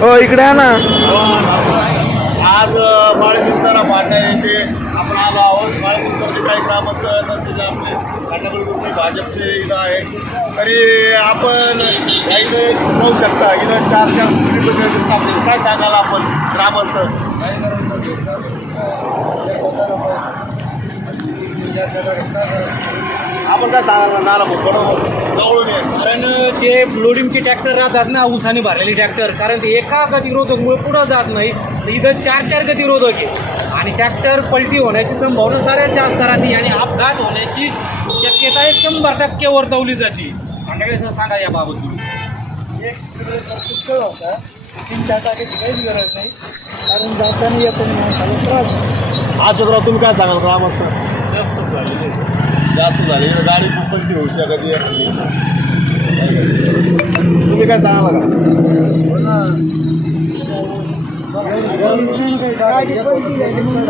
हो इकडे आहे ना. आज बाळकृष्णाला फाटा येथे आपण आलो आहोत. बाळकृष्णाचे काही ग्रामस्थ तसेच आपले घाटापूरचे भाजपचे इथं आहे. तरी आपण इथं पाहू शकता इथं 4 काय सांगाल आपण ग्रामस्थ आपण काय सांगाल जवळून ये. कारण जे लोडिंगचे ट्रॅक्टर राहतात ना उसाने भरलेले ट्रॅक्टर, कारण ते एका गतिरोधकमुळे पुढं जात नाही. तर इथं 4 गतिरोधक आहे आणि ट्रॅक्टर पलटी होण्याची संभावना सगळ्यात जास्त राहते आणि अपघात होण्याची शक्यता 100% वर्तवली जाते. मंडळी सर सांगा याबाबत तुम्ही. एक पुष्कळ होता 3-4 टाकायची काहीच गरज नाही, कारण जाताना येताना माणसाला त्रास. अशोकराव तुम्ही काय सांगाल ग्रामस्थ जास्त झाले गाडी पलटी होऊ शकते एखादी. तुम्ही काय सांगाल का गाडी पलटी झाली म्हणून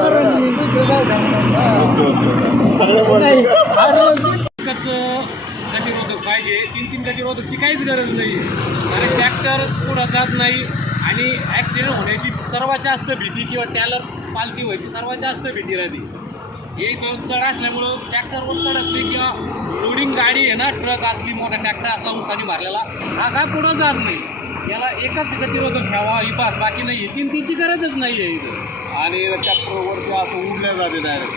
एकच गतिरोधक पाहिजे, 3 गतिरोधकची काहीच गरज नाही. कारण ट्रॅक्टर पुढं जात नाही आणि ॲक्सिडेंट होण्याची सर्वात जास्त भीती किंवा टॅलर पालती व्हायची सर्वात जास्त भीती राहते. हे चढ असल्यामुळं ट्रॅक्टरवर चढत नाही किंवा लोडिंग गाडी आहे ना, ट्रक असली मोठा ट्रॅक्टर असला उसाने भरलेला हा काय पुढं जात नाही. याला एकच गतिरोधक ठेवा ही बास, बाकी नाही. 3ची गरजच नाही आहे इथं. आणि ट्रॅक्टरवरती असं उडल्या जाते डायरेक्ट.